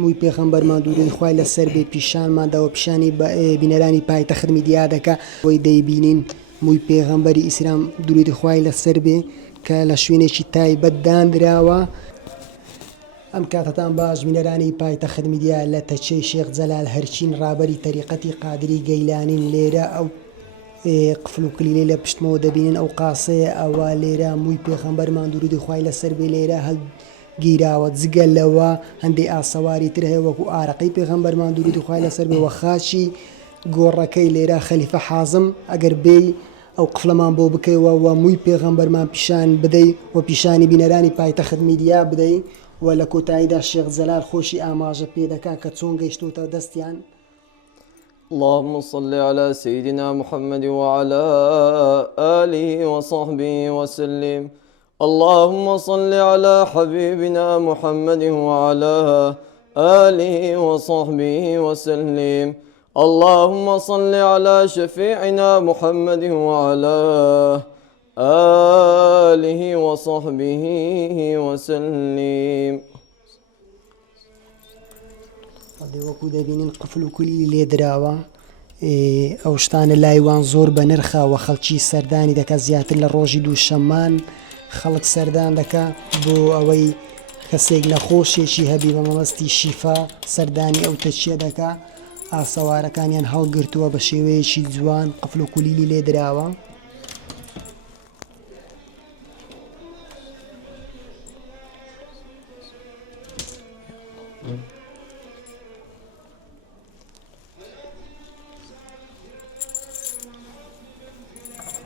مووی پێغەمبەرمان دوورەی خوای لەسەر بێ پیشانمانداوە پیشانی بینەرانی پایتەخت میدیا دەکا بۆی دەیبینین مووی پێغەمبەری ئیسلام دوورەی خوای لەسەر بێ کە لە شوێنێکی تایبەت دانراوە. ئەم کاتتان باش بینەرانی پایتەخت میدیا لە تەچەی شێخ جەلال هەرچین ڕابەری تەریقەتی قادری گەیلانین لێرە ئەو قفل و کلیلەی لە پشتمەوە دەبینن ئەو قاسەیە ئەوە لێرە مووی پێغەمبەرمان دوورودی خوای لەسەر بێ لێرە هەڵگیراوە جگە لەوە هەندێک ئاسەواری تر هەیە وەکو ئارەقەی پێغەمبەرمان دوورودی خوای لەسەر بێ وە خاچی گۆڕەکەی لێرە خەلیفە حازم ئەگەر بێی ئەو قفلەمان بۆ بکەیەوە و مووی پێغەمبەرمان پیشان بدەی و پیشانی بینەرانی پایتەخت میدیا بدەی و لە کۆتاییدا شێخ جەلال خۆشی ئاماژە پێ دەکا کە چۆن گەیشتوتە دەستیان. اللهم صل على سيدنا محمد وعلى آله وصحبه وسلم. اللهم صل على حبيبنا محمد وعلى آله وصحبه وسلم. اللهم صل على شفيعنا محمد وعلى آله وصحبه وسلم. وەکو دەبینین قفل و کولی لێدراوە ئەو شتانە لایوان زۆر بە نرخەوە خەڵکی سەردانی دەکات زیاتر لە ڕۆژی دووشەممان خەڵک سەردان دەکا بۆ ئەوەی کەسێک نەخۆشێکی هەبی بە مەبەستی شیفا سەردانی ئەو تەچیە دەکا ئاسەوارەکانیان هەڵگرتووە بە شێوەیەکی جوان قفل و کولیلی لێدراوە.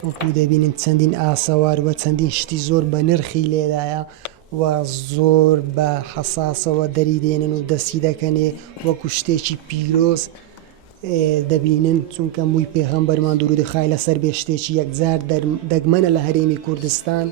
وەکو دەبینین چەندین ئاسەوار وە چەندین شتی زۆر بە نرخی لێدایە و زۆر بە حەساسەوە دەریدێنن و دەستی دەکەنێ وەکو شتێکی پیرۆز دەبینن چونکە مووی پێغەمبەرمان دوورودی خوای لەسەر بێ شتێکی یەکجار دەگمەنە لە هەرێمی کوردستان.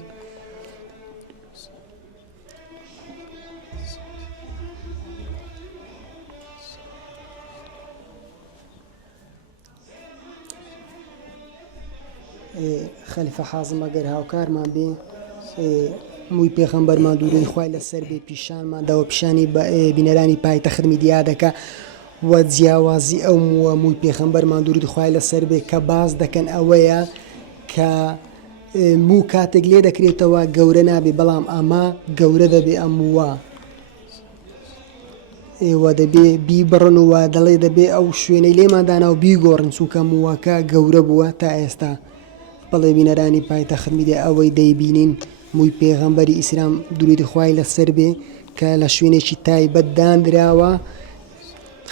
خەلیفە حازم ئەگەر هاوکارمان بێ مووی پێغەمبەرمان دوورەی خوای لەسەر بێ پیشانمانداوە پیشانی بینەرانی پایتەخت میدیا دەکا و جیاوازی ئەو مووی پێغەمبەرمان دوورودی خوای لەسەر بێ کە باز دەکەن ئەوەیە کە موو کاتێک لێ دەکرێتەوە گەورە نابێ بەڵام ئەمە گەورە دەبێ ئەم مووە ئێوە دەبێ بیبڕن و دەڵێ دەبێ ئەو شوێنەی لێماندانا و بیگۆڕن چونکە مووەکە گەورە بووە تا ئێستا. بەڵێ بینەرانی پایتەخت میدیا ئەوەی دەیبینین مووی پێغەمبەری ئیسلام دوورودی خوای لەسەر بێ کە لە شوێنێکی تایبەت دانراوە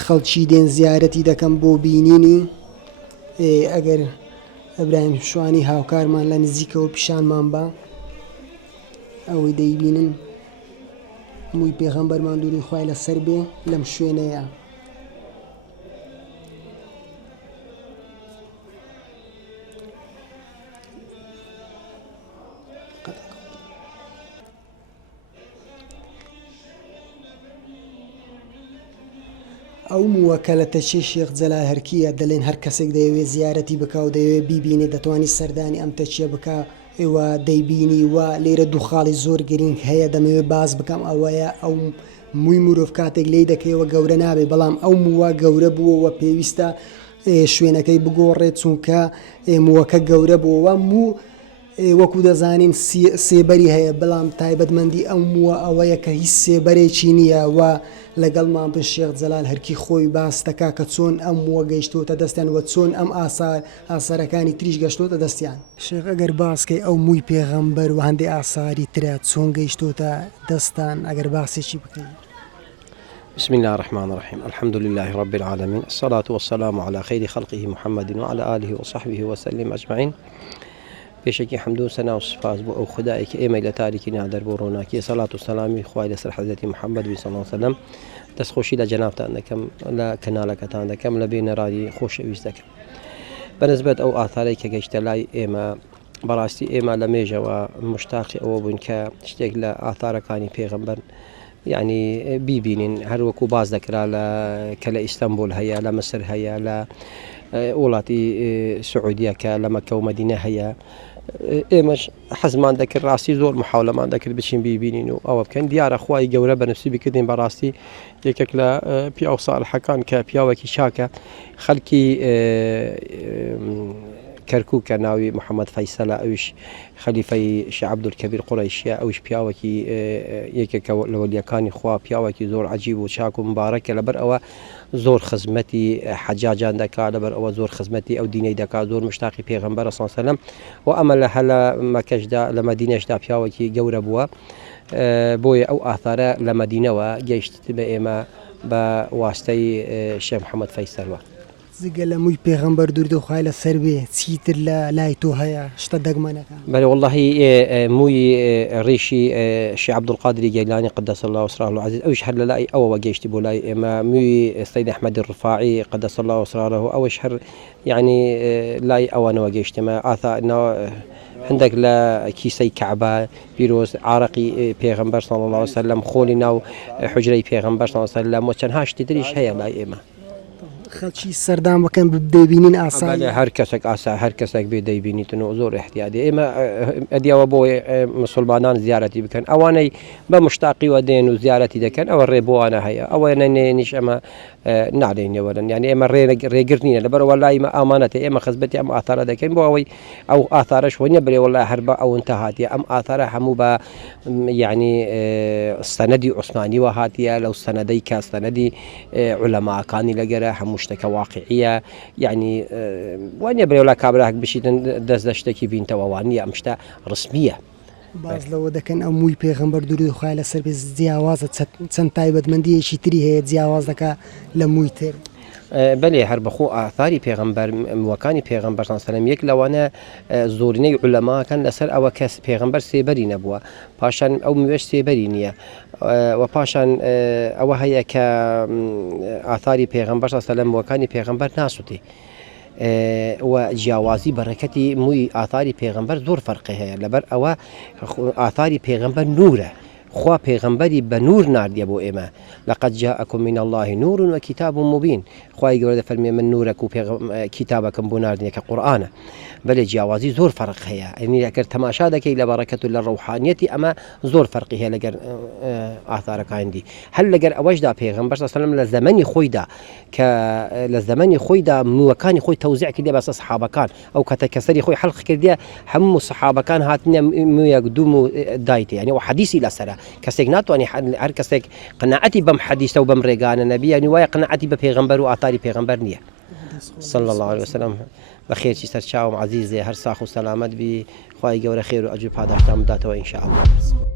خەڵکی دێن زیارەتی دەکەم بۆ بینینی. ئەگەر ئەبراهیم شوانی هاوکارمان لە نزیکەوە پیشانمان بە ئەوەی دەیبینن مووی پێغەمبەرمان دوورودی خوای لەسەر بێ لەم شوێنەیە. ئەو مووەکە لە تەچەی شێخ جەلال هەرکیە دەڵێن هەر کەسێک دەیەوێت زیارەتی بکە و دەیەوێت بیبینێت دەتوانانی سەردانی ئەم تەچیە بکە ئێوە دەیبینی وە لێرە دوو خاڵی زۆر گرنگ هەیە دەمەوێت باز بکەم ئەوەیە ئەو مووی مرۆڤ کاتێک لی دەکەیەوە گەورە نابێ بەڵام ئەو مووە گەورە بووەوە پێویستە شوێنەکەی بگۆڕێت چونکە مووەکە گەورە بووەوە موو وەکو دەزانین سێبەری هەیە بەڵام تایبەتمەندی ئەو مووە ئەوەیە کە هیچ سێبەرێکی نییە و لەگەڵمان بن شێخ جەلال هەرکی خۆی باس دەکا کە چۆن ئەم مووە گەیشتوتە دەستیان و چۆن ئەم ئاسارەکانی تریش گەشتوتە دەستیان. شێخ ئەگەر باسکەی ئەو مووی پێغەمبەر و هەندێک ئاساری ترە چۆن گەیشتوتە دەستان ئەگەر باسێکی بکەین. بسم الله الرحمن الرحيم. الحمد لله رب العالمين، الصلاة والسلام على خير خلقه محمد وعلى آله وصحبه وسلم أجمعين. بێشێکی حەمد و سەنا و سوپاس بۆ ئەو خودایە کە ئێمەی لە تاریکی نادەر بۆ ڕۆناکی سەڵات و سەلامی خوای لەسەر حەزرەتی محەممەد صلی الله علیه و سلم دەستخۆشی لە جەنابتان دەکەم لە کەناڵەکەتان دەکەم لە بێنەڕادی خۆشەویست دەکەم بەنسبەت ئەو ئاثارەی کە گەیشتە لای ئێمە. بەڕاستی ئێمە لە مێژەوە مشتاقی ئەوە بوون کە شتێک لە ئاثارەکانی پێغەمبەر یعنی بیبینین هەروەکو باز دەکرا کە لە ئیستانبول هەیە لە مسر هەیە لە وڵاتی سعودیە کە لە مەکە و مەدینە هەیە ئێمەش حەزمان دەکرد ڕاستی زۆر محاولەمان دەکرد بچین بیبینین و ئەوە بکەین دیارە خوای گەورە بەنفسی بکردین بەڕاستی یەکێک لە پیا و ساڵحەکان کە پیاوێکی چاکە خەڵکی کەرکووک کە ناوی محەممەد فەیسەلە ئەوش خەلیفەی شێخ عەبدولکەبیر قوڕەیشیە ئەوش پیاوێکی یەکێکە لە وەلیەکانی خوا پیاوێکی زۆر عەجیب و چاک و مبارەکە لەبەر ئەوە زۆر خزمەتی حەجاجان دەکات لەبەر ئەوە زۆر خزمەتی ئەو دینەی دەکات زۆر مشتاقی پێغەمبەرە صلی الله علیه و سلم و ئەمە لە هەلە مەکەشدا لە مەدینەشدا پیاوێکی گەورە بووە بۆیە ئەو ئاثارە لە مەدینەوە گەیشت بە ئێمە بە واستەی شێخ محەممەد فەیسەلوە زگە لە مووی پێغەمبەر دووردەخوای لە سەر بێ چیتر لە لای تۆ هەیە شتە دەگمەنەکە بەێ واللهی مووی ڕیشی شێخ عەبدولقادری گەیلانی قدس الله وسره العزیز ئەوش هەر لە لای ئەوەوە گەیشتی بۆ لای ئێمە مووی سەید ئەحمەدی ڕفاعی قدس الله وسره ئەوش هەر یعنی لای ئەوانەوە گەیشتمە هەندێک لە کیسەی کەعبە پیرۆز عارەقی پێغەمبەر صلی الله علیه و سلم خۆلی ناو حوجرەی پێغەمبەر صلی الله علیه و سلم و چەندها شتی تریش هەیە لای ئێمە خەڵکی سەردان بکەن دەیبینین ئاسان هەر کەسێک ئاسا هەر کەسێک بێ دەیبینیتن و زۆر احتیادی ئێمە ئەدیەوە بۆ مسلمانان زیارەتی بکەن ئەوانەی بە مشتاقیوە دێن و زیارەتی دەکەن ئەوە ڕێبوانە هەیە ئەوە نێنیش ئەمە ناڵێنەوەرن یعنی ئێمە ڕێگر نینە لەبەرەوە لایمە ئامانەتە ئێمە خزبەتی ئەم ئاثارە دەکەین بۆ ئەوەی ئەو ئاثارەش وەنیە بڵێ وەڵای هەر بە ئەوەنتە هاتیە ئەم ئاثارە هەموو بە یعنی سەنەدی عوسمانیوە هاتیە لەو سەنەدەی کە سەنەدی عولەماکانی لەگەرە هەموو شتێکە واقعیە یعنی وانە بڵێ وڵای کابراک بشیتن دەست لە شتێکی بینتەوە وانە ئەم شتە ڕسمیە باز لەوە دەکەن ئەم مووی پێغەمبەر دووردەخوای لەسەر بێ جیاوازە چەند تایبەتمەندیەکی تری هەیە جیاواز دەکا لە مووی تر بەێ هەر بەخۆ ئاثاری پێغەمبەر وەکانی پێغەمبەر صلی الله علیه و سلم یەک لەوانە زۆرینەی عولەماکان لەسەر ئەوە کەس پێغەمبەر سێبەری نەبووە پاشان ئەو میوەش سێبەری نییە و پاشان ئەوە هەیە کە ئاثاری پێغەمبەر صلی الله علیه و سلم وەکانی پێغەمبەر ناسووتی و جیاوازی بەڕەکەتی مووی ئاثاری پێغەمبەر زۆر فەرقی هەیە لەبەر ئەوە ئاثاری پێغەمبەر نورە خوا پێغەمبەری بە نور ناردیە بۆ ئێمە لقد جاءكم من الله نور وكتاب مبين خوای گەورە دەفەرمێ من نورەک و کتابەکەم بۆ ناردنیە کە قورئانە بەڵێ جیاوازی زۆر فەرق هەیە ئەنی ئەگەر تەماشا دەکەی لە بەڕەکەت و لە ڕەوحانیەتی ئەمە زۆر فەرقی هەیە لەگەر ئاثارەکاندی هەر لەگەر ئەوەشدا پێغەمبەر صلی الله علیه و سلم لە زەمەنی خۆیدا کە لە زەمەنی خۆیدا مووەکانی خۆی تەوزیع کردێ بەسە سەحابەکان ئەو کەتە کەسەری خۆی حەڵق کردێ هەموو سەحابەکان هاتنە موویەک دووم و دایتێ یعنی و حەدیثی لەسەرە کەسێک ناتوانێت هەر کەسێک قناعەتی بەم حەدیثە و بەم ڕێگانە نەبی یعنی وایە قناعەتی بە پێغەمبەر و ئاثاری پێغەمبەر نییە صلى الله عليه وسلم بخير شي سرچاوم عزيزي هر ساخ و سلامت بي خواهي گەورە خير و ئەجر پاداشتان بداتەوە إن شاء الله